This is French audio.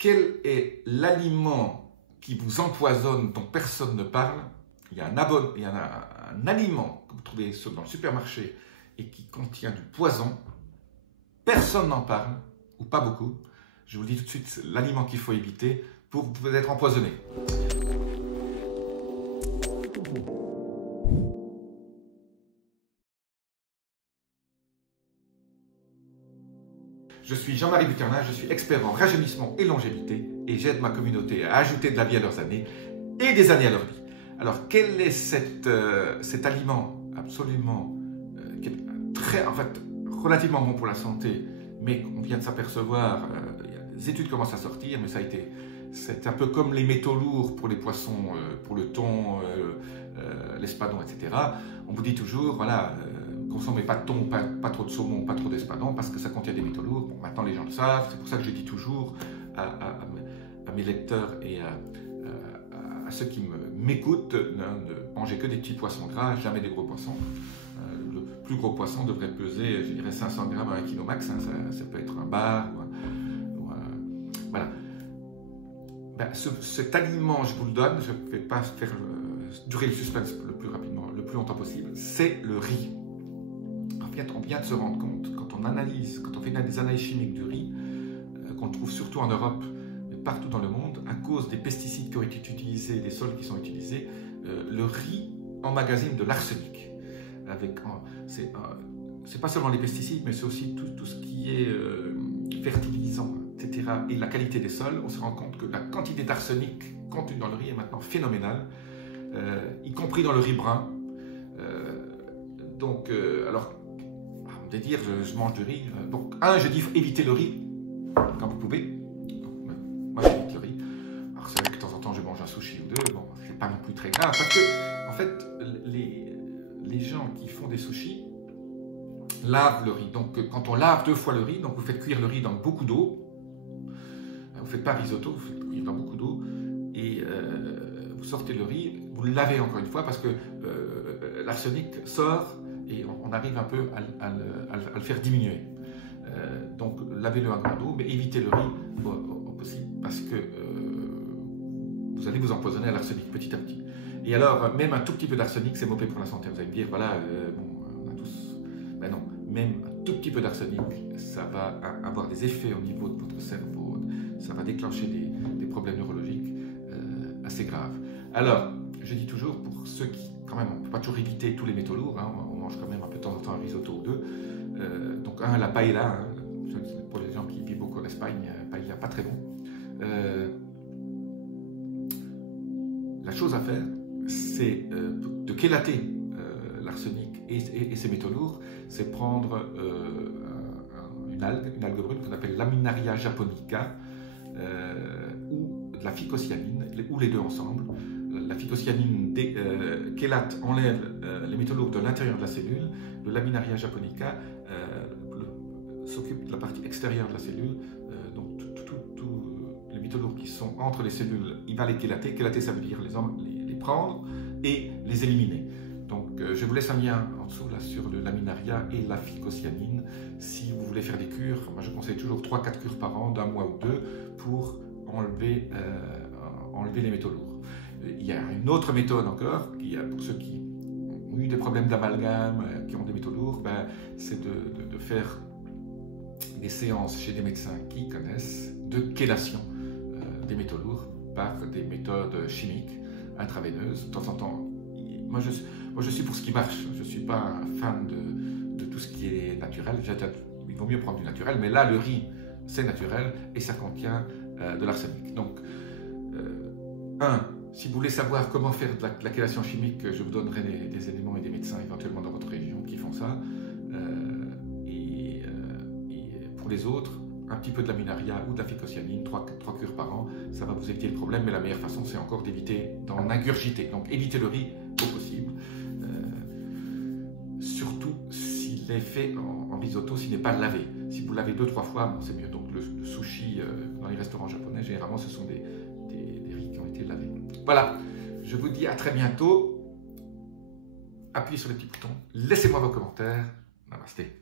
quel est l'aliment qui vous empoisonne, dont personne ne parle? Il y a un aliment que vous trouvez dans le supermarché et qui contient du poison. Personne n'en parle, ou pas beaucoup. Je vous le dis tout de suite, c'est l'aliment qu'il faut éviter pour vous être empoisonné. Je suis Jean-Marie Bucarnin, je suis expert en rajeunissement et longévité et j'aide ma communauté à ajouter de la vie à leurs années et des années à leur vie. Alors, quel est cet aliment absolument qui est en fait, relativement bon pour la santé, mais on vient de s'apercevoir, des études commencent à sortir, mais c'est un peu comme les métaux lourds pour les poissons, pour le thon, l'espadon, etc. On vous dit toujours, voilà, consommez pas de thon, pas trop de saumon, pas trop d'espadon, parce que ça contient des métaux lourds. Bon, maintenant les gens le savent, c'est pour ça que je dis toujours à mes lecteurs et à ceux qui m'écoutent, ne mangez que des petits poissons gras, jamais des gros poissons. Le plus gros poisson devrait peser, je dirais, 500 grammes à 1 kg max, hein, ça peut être un bar, voilà. Ben, cet aliment, je vous le donne, je ne vais pas faire durer le suspense le plus longtemps possible, c'est le riz. En fait, on vient de se rendre compte, quand on fait des analyses chimiques du riz, qu'on trouve surtout en Europe, mais partout dans le monde, à cause des pesticides qui ont été utilisés, des sols qui sont utilisés, le riz emmagasine de l'arsenic. C'est pas seulement les pesticides, mais c'est aussi tout ce qui est fertilisant, etc. Et la qualité des sols, on se rend compte que la quantité d'arsenic contenue dans le riz est maintenant phénoménale, y compris dans le riz brun. Alors, de dire je mange du riz, donc je dis évitez le riz quand vous pouvez. Donc, moi j'évite le riz. Alors c'est vrai que de temps en temps je mange un sushi ou deux, bon, c'est pas non plus très grave, parce que en fait les gens qui font des sushis lavent le riz. Donc quand on lave 2 fois le riz, donc vous faites cuire le riz dans beaucoup d'eau, vous ne faites pas risotto, vous faites cuire dans beaucoup d'eau, et vous sortez le riz, vous le lavez encore une fois, parce que l'arsenic sort, et on arrive un peu à le faire diminuer. Donc lavez-le à grande eau, mais évitez le riz au possible, parce que vous allez vous empoisonner à l'arsenic petit à petit. Et alors, même un tout petit peu d'arsenic, c'est mauvais pour la santé. Vous allez me dire, voilà, on a tous... Ben non, même un tout petit peu d'arsenic, ça va avoir des effets au niveau de votre cerveau, ça va déclencher des problèmes neurologiques assez graves. Alors, je dis toujours, pour ceux qui, quand même, on ne peut pas toujours éviter tous les métaux lourds, hein, on mange quand même un peu de temps en temps un risotto ou deux. Donc, la paella, hein, pour les gens qui vivent beaucoup en Espagne, paella, pas très bon. La chose à faire, c'est de chélater l'arsenic et ces métaux lourds, c'est prendre une algue brune qu'on appelle Laminaria japonica ou de la phycocyanine, ou les deux ensemble. La phycocyanine chélate, enlève les métaux lourds de l'intérieur de la cellule. Le Laminaria japonica s'occupe de la partie extérieure de la cellule. Donc tous les métaux lourds qui sont entre les cellules, il va les chélater. Chélater, ça veut dire les prendre et les éliminer. Donc je vous laisse un lien en dessous là, sur le Laminaria et la phycocyanine. Si vous voulez faire des cures, moi je conseille toujours 3-4 cures par an, d'un mois ou deux, pour enlever les métaux lourds. Il y a une autre méthode encore, pour ceux qui ont eu des problèmes d'amalgame, qui ont des métaux lourds, c'est de faire des séances chez des médecins qui connaissent de chélation des métaux lourds par des méthodes chimiques intraveineuses. De temps en temps, moi je suis pour ce qui marche, je ne suis pas un fan de tout ce qui est naturel. Il vaut mieux prendre du naturel, mais là le riz c'est naturel et ça contient de l'arsenic. Donc, si vous voulez savoir comment faire de la chélation chimique, je vous donnerai des éléments et des médecins éventuellement dans votre région qui font ça. Et pour les autres, un petit peu de laminaria ou de la phycocyanine, 3 cures par an, ça va vous éviter le problème, mais la meilleure façon c'est encore d'éviter d'en ingurgiter. Donc évitez le riz au possible, surtout s'il est fait en risotto, s'il n'est pas lavé. Si vous lavez 2-3 fois, bon, c'est mieux. Donc le sushi dans les restaurants japonais, généralement ce sont des riz qui ont été lavés. Voilà, je vous dis à très bientôt. Appuyez sur les petits boutons, laissez-moi vos commentaires. Namasté.